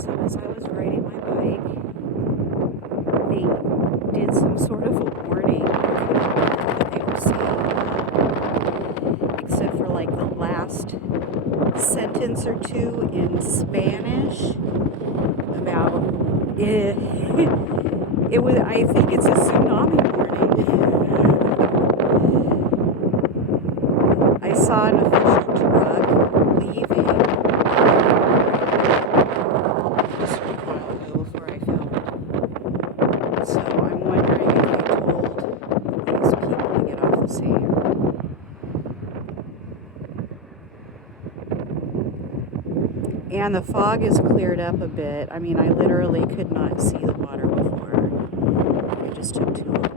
So as I was riding my bike, they did some sort of a warning that they were saying, except for like the last sentence or two in Spanish about it. It was, I think it's a tsunami warning. I saw an official truck leaving just a while ago before I filmed. So I'm wondering if they told these people to get off the sand. And the fog is cleared up a bit. I mean, I literally could not see the water before. It just took too long.